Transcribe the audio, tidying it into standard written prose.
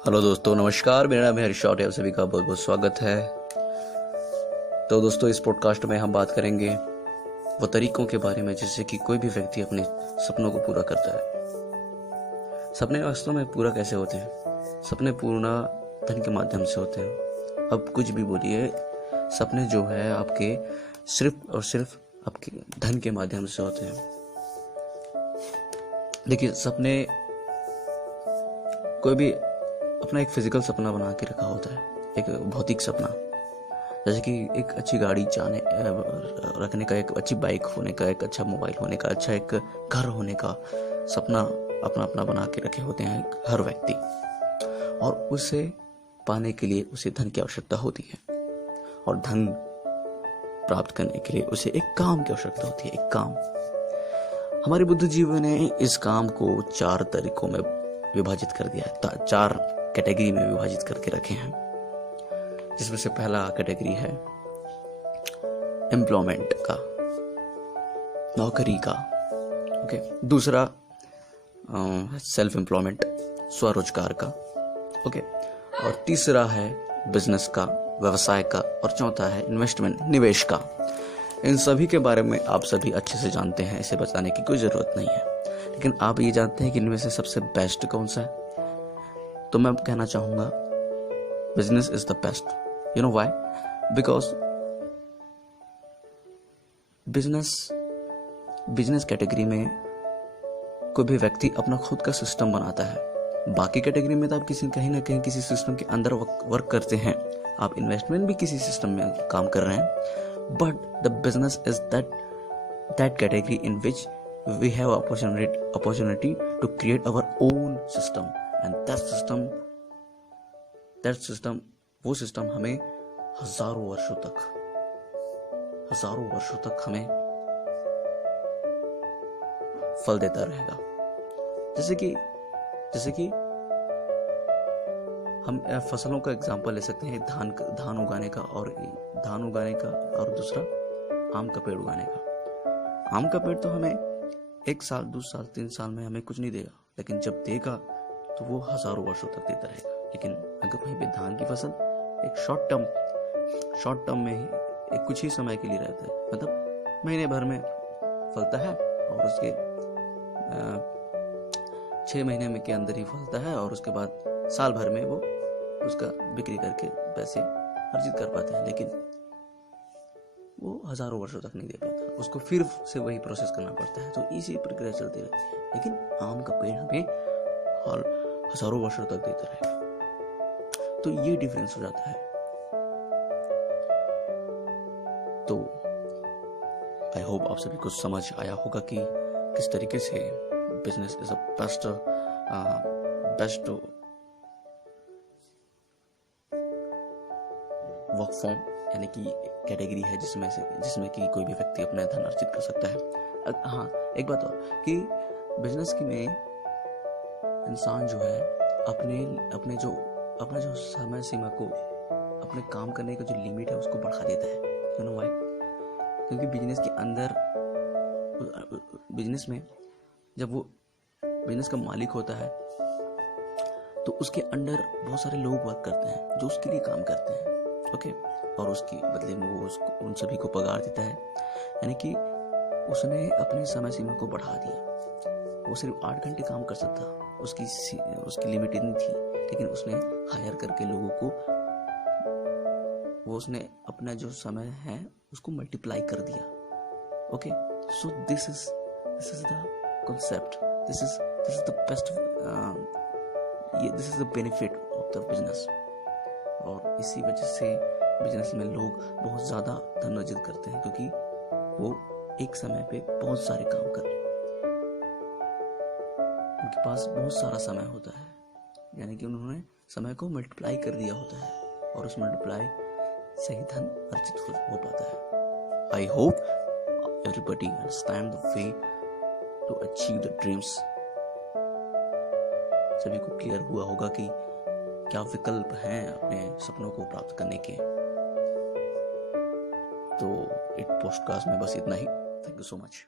Hello दोस्तों, नमस्कार। मेरा नाम है हरीश और आप सभी का बहुत बहुत स्वागत है। तो दोस्तों, इस पॉडकास्ट में हम बात करेंगे वो तरीकों के बारे में जिससे कि कोई भी व्यक्ति अपने सपनों को पूरा करता है। सपने वास्तव में पूरा कैसे होते हैं? सपने पूरा धन के माध्यम से होते हैं। अब कुछ भी बोलिए, सपने जो है आपके सिर्फ और सिर्फ आपके धन के माध्यम से होते हैं। देखिए, सपने कोई भी अपना एक फिजिकल सपना बना के रखा होता है, एक भौतिक सपना, जैसे कि एक अच्छी गाड़ी रखने का, एक अच्छी बाइक होने का, एक अच्छा मोबाइल होने का, अच्छा एक घर होने का सपना अपना अपना बना के रखे होते हैं हर व्यक्ति। और उसे पाने के लिए उसे धन की आवश्यकता होती है, और धन प्राप्त करने के लिए उसे एक काम की आवश्यकता होती है। एक काम, हमारे बुद्ध जीव ने इस काम को 4 तरीकों में विभाजित कर दिया है, 4 कैटेगरी में विभाजित करके रखे हैं, जिसमें से पहला कैटेगरी है एम्प्लॉयमेंट का, नौकरी का। ओके, दूसरा सेल्फ एम्प्लॉयमेंट, स्वरोजगार का। ओके, और तीसरा है बिजनेस का, व्यवसाय का, और चौथा है इन्वेस्टमेंट, निवेश का। इन सभी के बारे में आप सभी अच्छे से जानते हैं, इसे बताने की कोई जरूरत नहीं है। लेकिन आप ये जानते हैं कि इनमें से सबसे बेस्ट कौन सा है? तो मैं कहना चाहूंगा business is the best. You know why? Because business category में कोई भी व्यक्ति अपना खुद का सिस्टम बनाता है। बाकी कैटेगरी में तो आप कहीं ना कहीं किसी सिस्टम के अंदर वर्क करते हैं, आप इन्वेस्टमेंट भी किसी सिस्टम में काम कर रहे हैं। But the business is that category in which we have opportunity to create our own system, and that system वो सिस्टम हमें हजारों वर्षों तक हमें फल देता रहेगा। जैसे कि हम फसलों का एग्जांपल ले सकते हैं, धान उगाने का और दूसरा आम का पेड़ उगाने का। आम का पेड़ तो हमें 1 साल, 2 साल, 3 साल में हमें कुछ नहीं देगा, लेकिन जब देगा तो वो हजारों वर्षों तक देता रहेगा। लेकिन अगर वहीं पे धान की फसल एक शॉर्ट टर्म में ही, एक कुछ ही समय के लिए रहता है, मतलब महीने भर में फलता है और उसके 6 महीने में के अंदर ही फलता है, और उसके बाद साल भर में वो उसका बिक्री करके पैसे अर्जित कर पाते हैं, लेकिन वो हजारों वर्षों तक नहीं दे पाता, उसको फिर से वही प्रोसेस करना पड़ता है। तो इसी प्रक्रिया चलती रहती है। लेकिन आम का पेड़ हमें हजारों वर्षों तक देता रहेगा। तो ये डिफरेंस हो जाता है। तो आई होप आप सभी को समझ आया होगा कि किस तरीके से business is a best work form, यानी कि कैटेगरी है जिसमें कि कोई भी व्यक्ति अपना धन अर्जित कर सकता है। हाँ, एक बात और कि बिजनेस की में इंसान जो है अपने जो समय सीमा को, अपने काम करने का जो लिमिट है उसको बढ़ा देता है। You know why? क्योंकि बिजनेस में जब वो बिजनेस का मालिक होता है तो उसके अंडर बहुत सारे लोग वर्क करते हैं जो उसके लिए काम करते हैं। ओके, और उसकी बदले में वो उन सभी को पगार देता है। यानी कि उसने अपनी समय सीमा को बढ़ा दिया। वो सिर्फ 8 घंटे काम कर सकता, उसकी लिमिट इतनी थी, लेकिन उसने हायर करके लोगों को, वो उसने अपना जो समय है उसको मल्टीप्लाई कर दिया। Okay, so this is the concept, this is the best, this is the benefit of the business. और इसी वजह से बिजनेस में लोग बहुत ज्यादा धन अर्जित करते हैं, क्योंकि वो एक समय पे बहुत सारे काम कर रहे हैं, उनके पास बहुत सारा समय होता है, यानी कि उन्होंने समय को मल्टीप्लाई कर दिया होता है, और उस मल्टीप्लाई से ही धन अर्जित हो पाता है। I hope everybody understand the way to achieve the dreams. सभी को क्लियर हुआ होगा कि क्या विकल्प हैं अपने सपनों को प्राप्त करने के। तो इस पॉडकास्ट में बस इतना ही। Thank you so much.